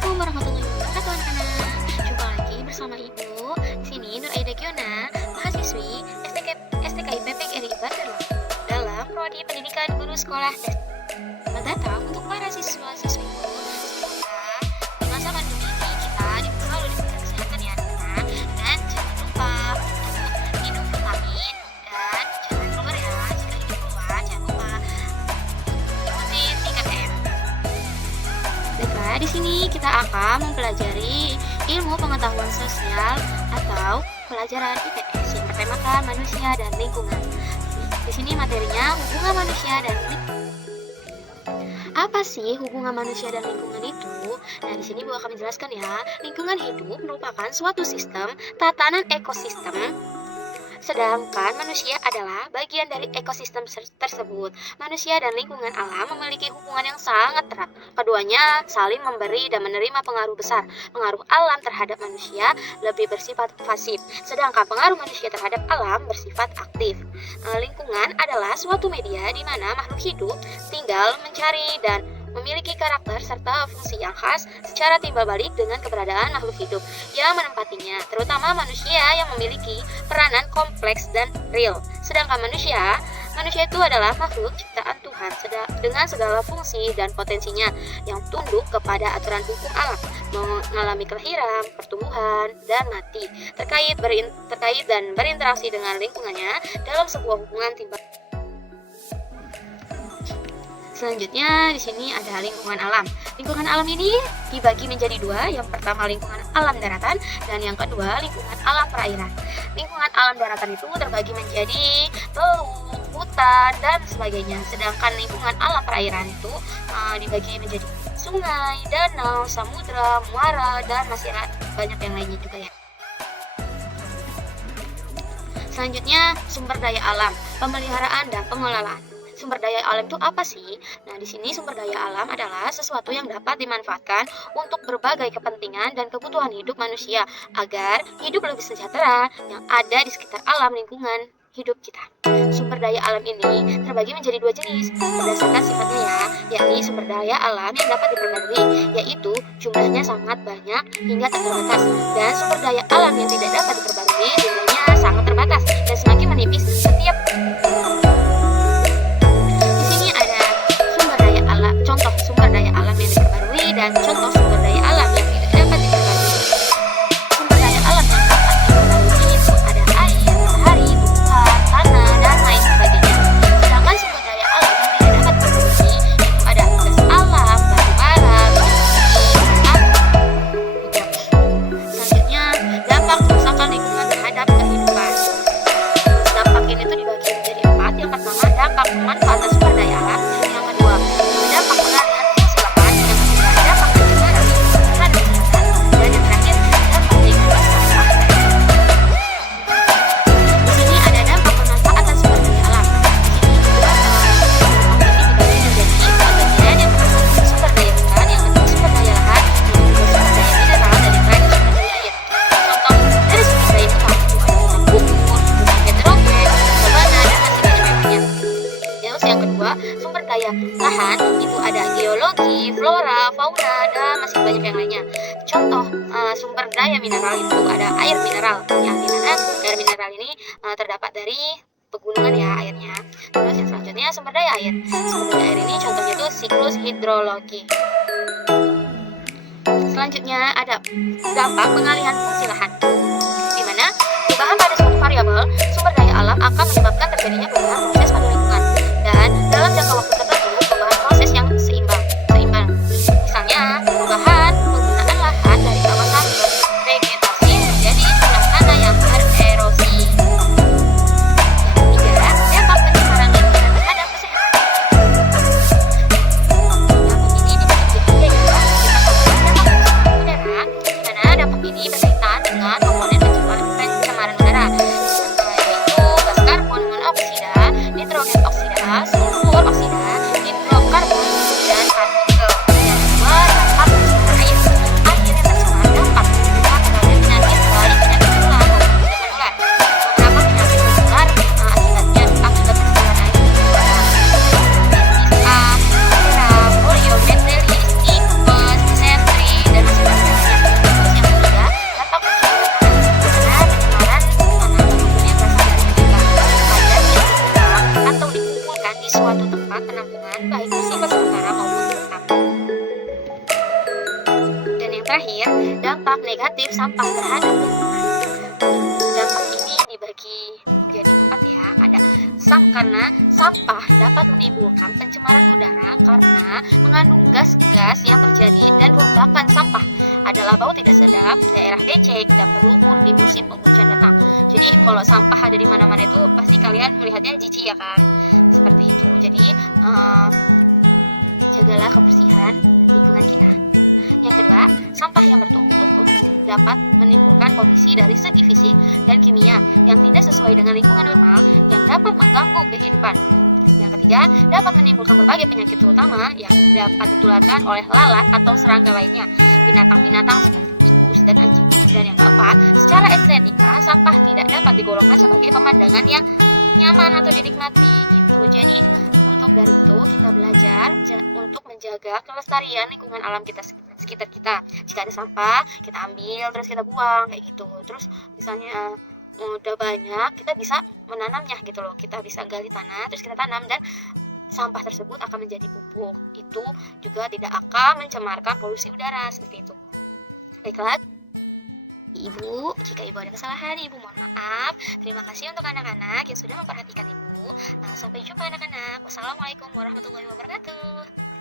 Assalamualaikum warahmatullahi wabarakatuh anak-anak. Jumpa lagi bersama Ibu. Di sini Nur Aida Giona, mahasiswi STKIP PGRI Banjarmasin dalam Prodi Pendidikan Guru Sekolah SD. Selamat datang untuk para siswa-siswiku. Semoga di masa pandemi ini kita selalu diberikan kesehatan ya anak-anak. Dan jangan lupa untuk minum vitamin dan jangan keluar ya. Jika ingin keluar jangan lupa ikuti 3M. Baiklah, di sini kita akan mempelajari ilmu pengetahuan sosial atau pelajaran IPS yang bertemakan manusia dan lingkungan. Di sini materinya hubungan manusia dan lingkungan. Apa sih hubungan manusia dan lingkungan itu? Nah, di sini Bu akan menjelaskan ya. Lingkungan hidup merupakan suatu sistem tatanan ekosistem, sedangkan manusia adalah bagian dari ekosistem tersebut. Manusia dan lingkungan alam memiliki hubungan yang sangat erat. Keduanya saling memberi dan menerima pengaruh besar. Pengaruh alam terhadap manusia lebih bersifat pasif, sedangkan pengaruh manusia terhadap alam bersifat aktif. Lingkungan adalah suatu media di mana makhluk hidup tinggal, mencari, dan memiliki karakter serta fungsi yang khas secara timbal balik dengan keberadaan makhluk hidup yang menempatinya, terutama manusia yang memiliki peranan kompleks dan real. Sedangkan manusia itu adalah makhluk ciptaan Tuhan dengan segala fungsi dan potensinya yang tunduk kepada aturan hukum alam, mengalami kelahiran, pertumbuhan, dan mati, terkait dan berinteraksi dengan lingkungannya dalam sebuah hubungan timbal. Selanjutnya di sini ada lingkungan alam. Lingkungan alam ini dibagi menjadi dua. Yang pertama lingkungan alam daratan dan yang kedua lingkungan alam perairan. Lingkungan alam daratan itu terbagi menjadi laut, hutan, dan sebagainya. Sedangkan lingkungan alam perairan itu dibagi menjadi sungai, danau, samudra, muara, dan masih banyak yang lainnya juga ya. Selanjutnya sumber daya alam, pemeliharaan dan pengelolaan. Sumber daya alam itu apa sih? Nah, di sini sumber daya alam adalah sesuatu yang dapat dimanfaatkan untuk berbagai kepentingan dan kebutuhan hidup manusia agar hidup lebih sejahtera yang ada di sekitar alam lingkungan hidup kita. Sumber daya alam ini terbagi menjadi dua jenis berdasarkan sifatnya ya, yakni sumber daya alam yang dapat diperbarui, yaitu jumlahnya sangat banyak hingga tak terbatas, dan sumber daya alam yang tidak dapat diperbarui jumlahnya sangat terbatas dan semakin menipis setiap. Contoh sumber daya alam yang diperbarui dan contoh sumber daya alam yang tidak dapat diperbarui. Sumber daya alam yang dapat diperbarui itu ada air, matahari, tumbuhan, tanah, dan lain sebagainya. Sedangkan sumber daya alam yang tidak dapat diperbarui itu ada gas alam, batu bara, minyak. Selanjutnya, dampak kerusakan lingkungan terhadap kehidupan. Dampak ini tuh dibagi menjadi 4. Yang pertama, dampak pemanfaatan sumber daya alam. Yang kedua, dampak pengalihan fungsi lahan. Yang ketiga, dampak pencemaran lingkungan terhadap kesehatan. Dan yang terakhir, dampak lingkungan sampah. Di sini ada dampak pemanfaatan sumber daya alam. Di sini juga dampak ini dibagi menjadi bagian. Yang pertama sumber daya hutan, yang kedua sumber daya lahan, yang ketiga sumber daya mineral, dan yang terakhir sumber daya air. Contoh dari sumber daya hutan itu ada bubur, hidrogen, sabana, dan masih banyak yang lainnya. Terus yang kedua, sumber daya lahan itu ada geologi, flora, fauna, dan masih banyak yang lainnya. Contoh sumber daya mineral itu ada air mineral, yang dimana air mineral ini terdapat dari pegunungan ya airnya. Terus yang selanjutnya sumber daya air. Sumber daya air ini contohnya itu siklus hidrologi. Selanjutnya ada dampak pengalihan fungsi lahan, di mana perubahan pada suatu variabel sumber daya alam akan menyebabkan terjadinya perubahan proses pada lingkungan dan dalam jangka waktu tertentu perubahan proses yang seimbang. Misalnya perubahan penggunaan lahan dari kawasan vegetasi menjadi tulang tanah yang bererosi. Yang ketiga, dampak pencemaran lingkungan terhadap kesehatan. Dampak ini dibagi menjadi 3 ya. Dampak udara, di mana dampak ini berkaitan dengan komponen pencemaran udara, yaitu gas karbon monoksida, nitrogen oksida, sulfur oksida, terakhir, dampak negatif sampah terhadap lingkungan. Dampak ini dibagi menjadi 4 ya. Ada karena sampah dapat menimbulkan pencemaran udara karena mengandung gas-gas yang terjadi dan ronggakan sampah adalah bau tidak sedap, daerah becek dan berlumpur di musim penghujan datang. Jadi kalau sampah ada di mana-mana itu pasti kalian melihatnya jijik ya kan? Seperti itu. Jadi jagalah kebersihan lingkungan kita. Yang kedua, sampah yang bertumpuk-tumpuk dapat menimbulkan polusi dari segi fisik dan kimia yang tidak sesuai dengan lingkungan normal yang dapat mengganggu kehidupan. Yang ketiga, dapat menimbulkan berbagai penyakit terutama yang dapat ditularkan oleh lalat atau serangga lainnya, binatang-binatang seperti tikus dan anjing. Dan yang keempat, secara estetika, sampah tidak dapat digolongkan sebagai pemandangan yang nyaman atau dinikmati gitu. Jadi untuk dari itu kita belajar untuk menjaga kelestarian lingkungan alam kita sekitar kita. Jika ada sampah, kita ambil terus kita buang kayak gitu. Terus misalnya udah banyak, kita bisa menanamnya gitu loh. Kita bisa gali tanah terus kita tanam dan sampah tersebut akan menjadi pupuk. Itu juga tidak akan mencemarkan polusi udara seperti itu. Baiklah, Ibu, jika Ibu ada kesalahan, Ibu mohon maaf. Terima kasih untuk anak-anak yang sudah memperhatikan Ibu. Sampai jumpa anak-anak. Wassalamualaikum warahmatullahi wabarakatuh.